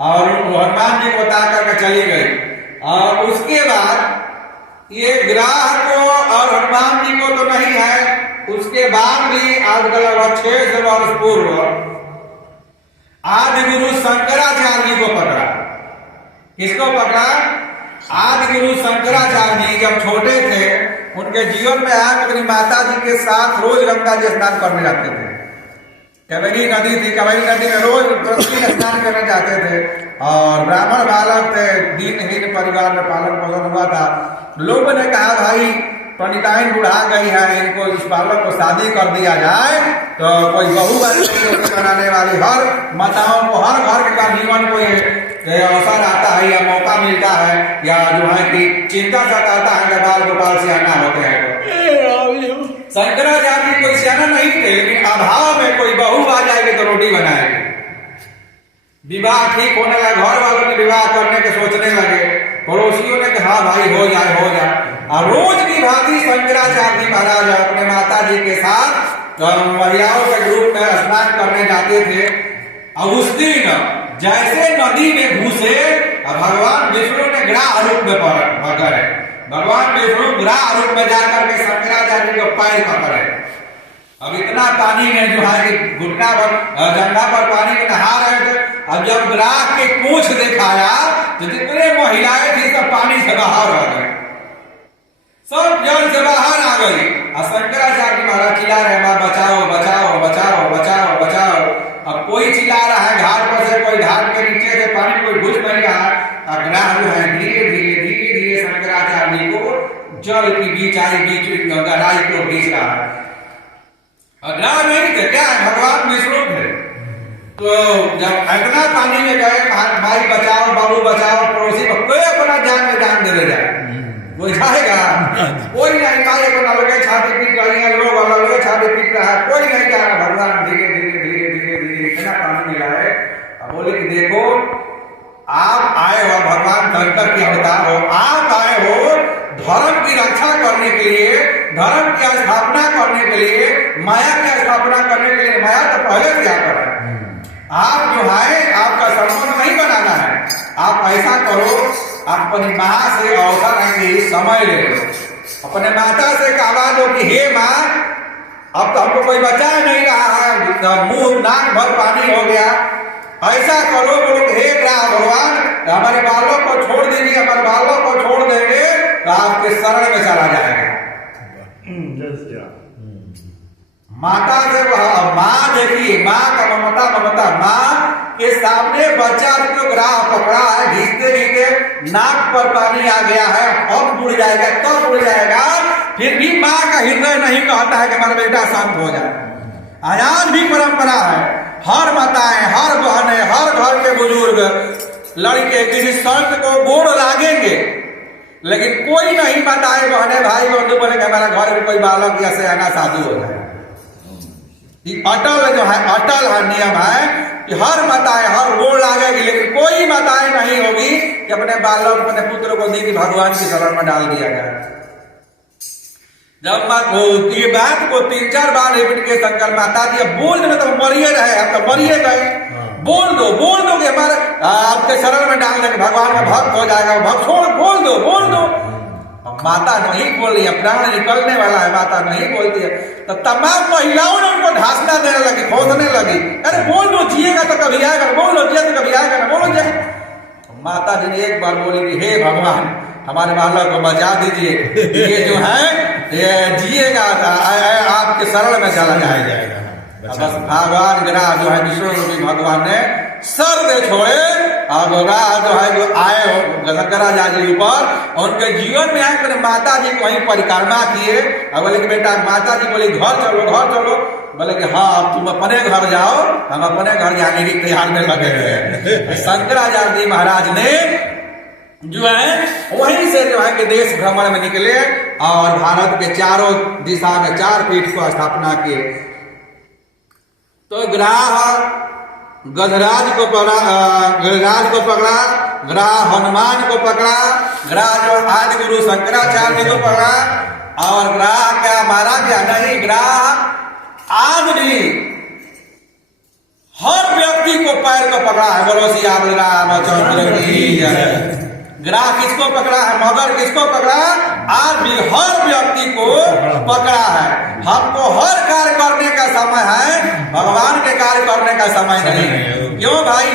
और हनुमान जी को बता करके चली गई। और उसके बाद ये ग्राह को और हनुमान जी को तो नहीं है, उसके बाद भी आजकल 600 वर्ष पूर्व आदि गुरु शंकराचार्य जी को पकड़ा। किसको पकड़ा? आदि गुरु शंकराचार्य जी जब छोटे थे, उनके जीवन में अपनी माता जी के साथ रोज गंगा जी स्नान करने जाते थे। कवेरी नदी थी, कवेरी नदी में रोज प्रतिदिन स्नान करने जाते थे। और ब्राह्मण बालक थे, दीनहीन परिवार में पालन पोषण हुआ था। लोगों ने कहा भाई पंडिताइन बुढ़ा गई है, इनको इस बालक को शादी कर दिया जाए तो कोई बहू बनाने वाली हर माताओं को, हर घर का जीवन को ये अवसर आता है या मौका मिलता है या जो है कि चिंता सताता है कि बाल गोपाल सियाना होते हैं। शंकराचार्य कोई सियाना नहीं थे, लेकिन अभाव में कोई बहू आ जाएगी तो रोटी बनाएगी। विवाह ठीक होने लगा, घर वालों ने विवाह करने के सोचने लगे, पड़ोसियों ने कहा भाई हो जाए हो जाए। और रोज की भांति शंकराचार्य महाराज अपने माता जी के साथ महिलाओं के ग्रुप में स्नान करने जाते थे। और उस दिन जैसे नदी में घुसे, भगवान विष्णु ने ग्राह रूप में पकड़े। भगवान विष्णु ग्राह रूप में जाकर के शंकराचार्य को पैर पकड़े। अब इतना पानी में जो है कि घुटना पर गंगा पर पानी में नहा रहे थे। अब जब ग्राह के पूंछ दिखाया तो जितने महिलाएं थी सब पानी से बाहर आ गए, सब जल से बाहर आ गई। और शंकराचार्य महाराज चिल्ला रहे मां बचाओ बचाओ बचाओ बचाओ बचाओ। अब कोई चिल्ला रहा है घाट पर से, कोई घाट के नीचे से पानी कोई घुस नहीं रहा है। ग्राह जो है धीरे धीरे धीरे धीरे शंकराचार्य को जल की बीचाई बीच गहराई को खींच रहा है। ग्राह नहीं थे, क्या है भगवान विष्णु थे। तो जब इतना पानी में गए, भाई बचाओ बाबू बचाओ, पड़ोसी को कोई अपना जान में जान दे जाए, वो जाएगा कोई नहीं। माए को लोग छाती पीट रही है, लोग अलग छाती पीट रहा है, कोई नहीं जा रहा। भगवान धीरे धीरे धीरे धीरे धीरे इतना पानी में लाए। बोले कि देखो आप आए हो, भगवान शंकर के अवतार हो, आप आए हो धर्म की रक्षा करने के लिए, धर्म की स्थापना करने के लिए, माया की स्थापना करने के लिए। माया तो पहले से आता है। आप जो है आपका संबंध नहीं बनाना है। आप ऐसा करो, अपनी माँ से अवसर है कि समय ले लो, अपने माता से कहा दो कि हे माँ अब तो हमको कोई बचा नहीं रहा है, मुंह नाक भर पानी हो गया। ऐसा करो बोलो हे भगवान हमारे बालों को छोड़ दीजिए, हमारे बालों को छोड़ देंगे तो आपके शरण में चला जाएगा। माता से माँ देखिए, माँ का ममता ममता। माँ के सामने बच्चा को ग्राह पकड़ा है, घिसते घिसते नाक पर पानी आ गया है, अब बुड़ जाएगा तब बुड़ जाएगा। फिर भी माँ का हृदय नहीं कहता है कि हमारा बेटा शांत हो जाए। आज भी परंपरा है, हर माताएं, हर बहनें, हर घर के बुजुर्ग लड़के किसी संत को गोड़ लागेंगे, लेकिन कोई नहीं माताएं बहनें भाई बंधु बोलेंगे हमारा घर में कोई बालक या सयाना साधु हो जाए। अटल जो है, अटल नियम है कि हर माताएं हर गोड़ लागेगी, लेकिन कोई माताएं नहीं होगी कि अपने बालक अपने पुत्र को दी कि भगवान की शरण में डाल दिया जाए। जब ये बात को 3-4 बार रिपीट के शंकर माता जी बोल दे तो मरिए रहे, हम तो मरिए गए। बोल दो कि हमारे आपके शरण में डाल देंगे, भगवान का भक्त हो जाएगा, भक्त छोड़ बोल दो। माता नहीं बोल रही है, प्राण निकलने वाला है, माता नहीं बोलती है। तो तमाम महिलाओं ने उनको ढांसना देने लगी, खोसने लगी, अरे बोल दो जिएगा तो कभी आएगा, बोल दो जिए तो कभी आएगा ना, बोलो जिए। माता जी ने एक बार बोली कि हे भगवान हमारे बालक को बचा दीजिए, ये जो है ये जिएगा आपके शरण में चला जाएगा। बस भगवान ग्राह जो है विष्णु रूपी भगवान ने सर दे छोड़े और ग्राह जो है जो आए शंकराचार्य जी ऊपर, उनके जीवन में आकर माता जी को वहीं परिक्रमा किए। और बोले कि बेटा, माता जी बोले घर चलो। बोले कि हाँ अब तुम अपने घर जाओ, हम अपने घर जाने की तैयार में लगे हुए। शंकराचार्य जी महाराज ने जो है वहीं से जो है कि देश भ्रमण में निकले और भारत के चारों दिशा में 4 पीठ को स्थापना किए। तो ग्राह गजराज को पकड़ा, ग्राह हनुमान को पकड़ा, ग्राह जो आदि गुरु शंकराचार्य को पकड़ा। और ग्राह क्या मारा गया नहीं, ग्राह आज भी हर व्यक्ति को पैर को पकड़ा है। बोलो सियावर रामचंद्र की जय। ग्राह किसको पकड़ा है? मगर किसको पकड़ा? आज भी हर व्यक्ति को पकड़ा है। हमको हर कार्य करने का समय है, भगवान के कार्य करने का समय नहीं। क्यों भाई?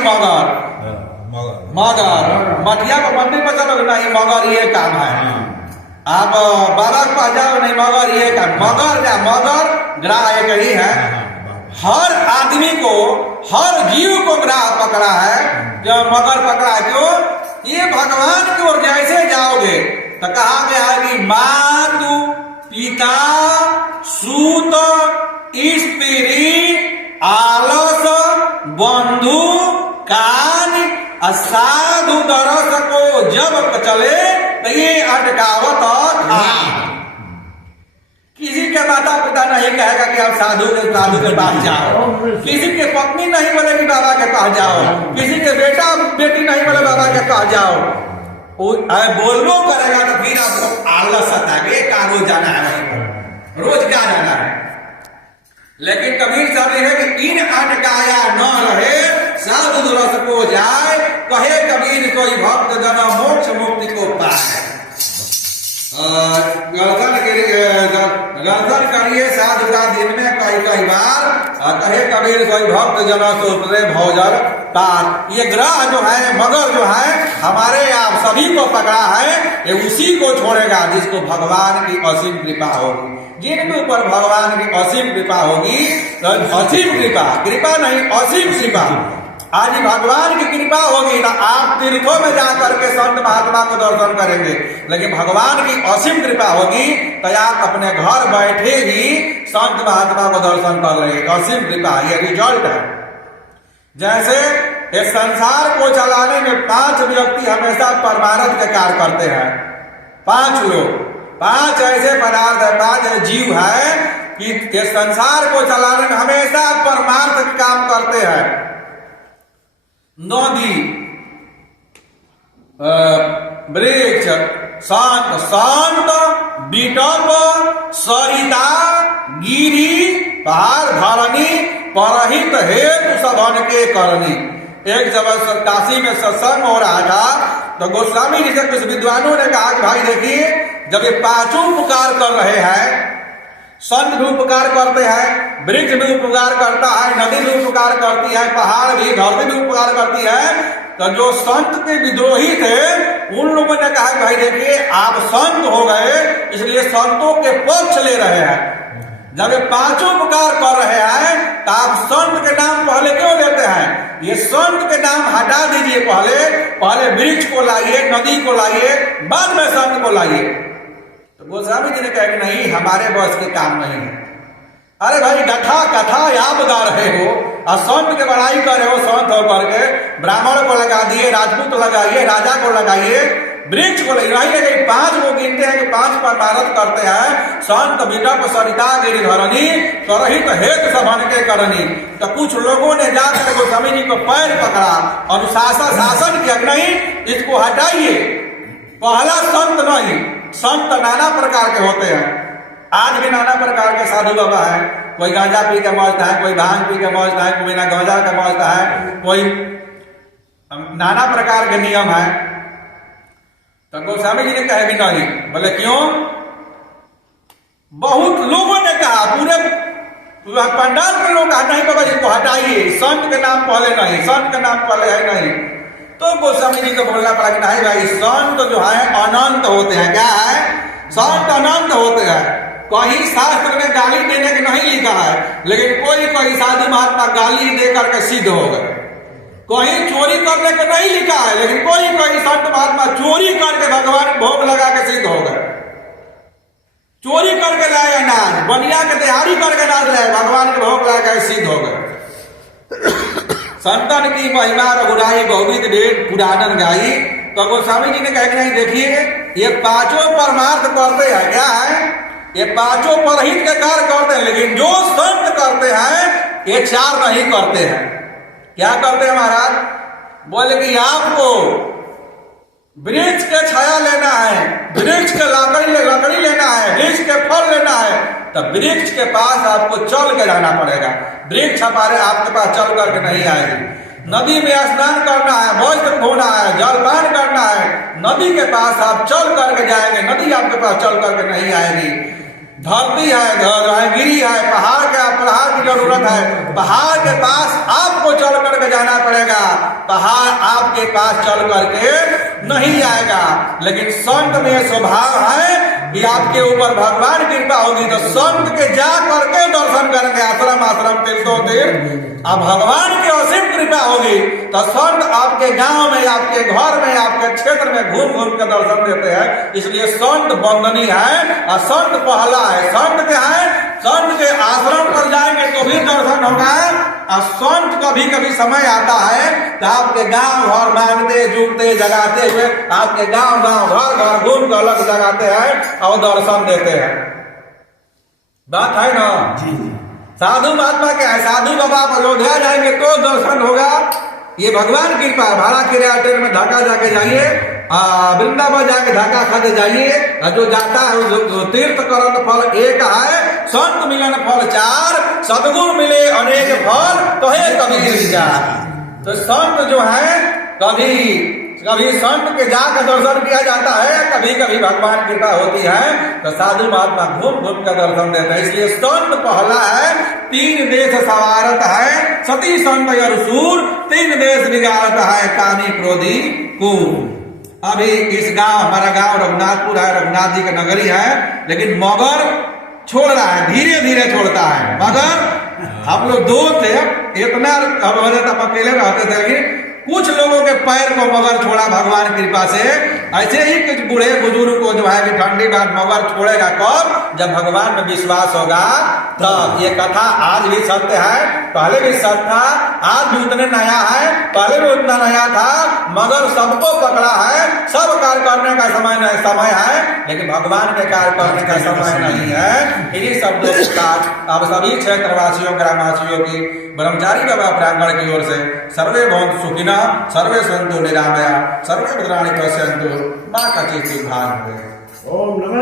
मगर मठिया को मंदिर पर चलो नहीं, मगर ये काम है। आप बाबा के पास जाओ नहीं, मगर ये काम। मगर ग्राह एक ही है। हर आदमी को, हर जीव को ग्राह पकड़ा है, जो मगर पकड़ा है। क्यों? ये भगवान की ओर जैसे जाओगे तो कहा गया है कि मातु पिता सूत स्त्री आलस बंधु कान असाधु दरस को जब चले तो ये अटकावत था। किसी के माता पिता नहीं कहेगा कि आप साधु के पास जाओ। किसी के पत्नी नहीं बोलेगी बाबा के पास जाओ। किसी के बेटा बेटी नहीं बोले बाबा के पास जाओ। बोलबो करेगा तो फिर आपको आलस आता है, रोज जाना है, रोज क्या जाना है। लेकिन कबीर साहब है कि इन अटकाया न रहे साधु दुरस को जाए, कहे कबीर कोई भक्त जन मोक्ष मुक्ति को पाए। दर्शन करिए साधु का दिन में कई बार, कहे कबीर कोई भक्त जन सोचते भौजर तार। ये ग्रह जो है, मगर जो है, हमारे आप सभी को पकड़ा है। ये उसी को छोड़ेगा जिसको भगवान की असीम कृपा होगी। जिनके ऊपर भगवान की असीम कृपा होगी, असीम कृपा नहीं, असीम कृपा। आज भगवान की कृपा होगी ना, आप तीर्थों में जाकर के संत महात्मा को दर्शन करेंगे। लेकिन भगवान की असीम कृपा होगी तो आप अपने घर बैठे ही संत महात्मा को दर्शन कर लेंगे। असीम कृपा, ये रिजल्ट है। जैसे इस संसार को चलाने में 5 व्यक्ति हमेशा परमार्थ के कार्य करते हैं। 5 लोग, 5 ऐसे पदार्थ है, 5 ऐसे जीव है कि इस संसार को चलाने में हमेशा परमार्थ के काम करते हैं। नदी, वृक्ष, शांत, बिटप, सरिता, गिरी, पहाड़, धरणी, परहित हेतु सबन के करनी। एक जब काशी में सत्संग हो रहा था तो गोस्वामी जी से कुछ विद्वानों ने कहा कि भाई देखिए, जब ये 5 उपकार कर रहे हैं, संत भी उपकार करते हैं, वृक्ष भी उपकार करता है, नदी भी उपकार करती है, पहाड़ भी, धरती भी उपकार करती है, तो जो संत के विद्रोही थे उन लोगों ने कहा भाई देखिए आप संत हो गए इसलिए संतों के पक्ष ले रहे हैं। जब ये 5 उपकार कर रहे हैं तो आप संत के नाम पहले क्यों लेते हैं? ये संत के नाम हटा दीजिए, पहले वृक्ष को लाइए, नदी को लाइए, बाद में संत को लाइए। तो गोस्वामी जी ने कहा कि नहीं, हमारे बस के काम नहीं है। अरे भाई कथा याद गा रहे हो और संत के बड़ाई कर रहे हो, संत होकर के ब्राह्मण को लगा दिए, राजपूत लगाइए, राजा को लगाइए, वृक्ष को लगाइए। 5 को गिनते हैं कि 5 परमार्थ करते हैं, संत बिटप सरिता गिरिधरणी स्वरहित हेतु सबन के करनी। तो कुछ लोगों ने जाकर गोस्वामी जी को पैर पकड़ा, अनुशासन शासन किया, नहीं इसको हटाइए। पहला संत नहीं, संत नाना प्रकार के होते हैं। आज भी नाना प्रकार के साधु बाबा है। कोई गांजा पी के मौजता है, कोई भांग पी के मौजता है, कोई बिना गांजा के मौजता है, कोई नाना प्रकार के नियम है। तो गोस्वामी जी ने कहा कि नहीं, बोले क्यों? बहुत लोगों ने कहा, पूरे पंडाल में लोग कहा नहीं बाबा इसको हटाइए, संत के नाम पहले नहीं, संत के नाम पहले है नहीं। तो गोस्वामी जी को बोलना पड़ा कि नहीं भाई, संत जो है अनंत होते हैं। क्या है? संत अनंत होते हैं। कहीं शास्त्र में गाली देने के नहीं लिखा है, लेकिन कोई साधु महात्मा गाली दे करके सिद्ध हो गए। कहीं चोरी करने को नहीं लिखा है, लेकिन कोई संत महात्मा चोरी करके भगवान भोग लगा के सिद्ध हो गए। चोरी करके लाए अनाज, बनिया के तैयारी करके अनाज लाए, भगवान के भोग लगा के सिद्ध हो गए। संतन की महिमा रघुराई बहुविध वेद पुराणन गाई। तो गोस्वामी जी ने कहा कि नहीं देखिए, ये 5 परमार्थ करते हैं। क्या है? ये 5 परहित के कार्य करते हैं, लेकिन जो संत करते हैं ये 4 नहीं करते हैं। क्या करते हैं महाराज? बोले कि आपको वृक्ष के छाया लेना है, वृक्ष के लकड़ी लेना है, वृक्ष के फल लेना है, तब वृक्ष के पास आपको चल के जाना पड़ेगा। वृक्ष हमारे आपके पास चल करके नहीं आएगी। नदी में स्नान करना है, वस्त्र धोना है, जलपान करना है, नदी के पास आप चल करके जाएंगे, नदी आपके पास चल करके नहीं आएगी। धरती है, घर है, गिरी है, पहाड़ की जरूरत है, पहाड़ के पास आपको चल करके जाना पड़ेगा, पहाड़ आपके पास चल करके नहीं आएगा। लेकिन संत में स्वभाव है कि आपके ऊपर भगवान कृपा होगी तो संत के जा करके दर्शन करेंगे, आश्रम तीर्थों तीर्थ। अब भगवान की असीम कृपा होगी तो संत आपके गांव में, आपके घर में, आपके क्षेत्र में घूम के दर्शन देते हैं। इसलिए संत वंदनीय है और संत पहला है। संत क्या है? संत के आश्रम पर जाएंगे तो भी दर्शन होगा। और संत कभी समय आता है तो आपके गांव घर मांगते जूटते जगाते हुए आपके गांव घर घूम कर अलग जगाते हैं और दर्शन देते हैं। बात है ना जी। साधु महात्मा क्या है? साधु बाबा आप अयोध्या जाएंगे तो दर्शन होगा, ये भगवान की कृपा है। भाड़ा किराया ट्रेन में ढाका जाके जाइए, वृंदावन जाके ढाका खाते जाइए, जो जाता है जो तीर्थ करत फल एक है, संत मिलन फल 4, सदगुरु मिले अनेक फल, कहे कबीर जात। तो संत जो है कभी संत के जाकर दर्शन किया जाता है, कभी भगवान कृपा होती है तो साधु महात्मा घूम कर दर्शन देते हैं। इसलिए संत पहला है, 3 देश सवारत है, सती संत सूर, 3 देश बिगाड़त है, कानी क्रोधी कूर। अभी इस गांव, हमारा गांव रघुनाथपुर है, रघुनाथ जी का नगरी है, लेकिन मगर छोड़ रहा है, धीरे धीरे छोड़ता है। मगर हम लोग 2 थे, इतना अब अकेले रहते थे, लेकिन कुछ लोगों के पैर को मगर छोड़ा भगवान कृपा से। ऐसे ही कुछ बूढ़े बुजुर्ग को जो है कि ठंडी बात मगर छोड़ेगा कब? जब भगवान में विश्वास होगा तब। ये कथा आज भी सत्य है, पहले भी सत्य था, आज भी उतने नया है, पहले भी उतना नया था। मगर सबको पकड़ा है, सब कार्य करने का समय है, लेकिन भगवान के कार्य करने का समय नहीं है। इन्हीं शब्दों के साथ अब सभी क्षेत्रवासियों ग्रामवासियों की ब्रह्मचारी बाबा प्रांगण की ओर से सर्वे भवन्तु सुखिनः, सर्वे सन्तु निरामया, सर्वे भद्राणि पश्यन्तु, मां कचित् दुर्भाग्यं। ओम नमः।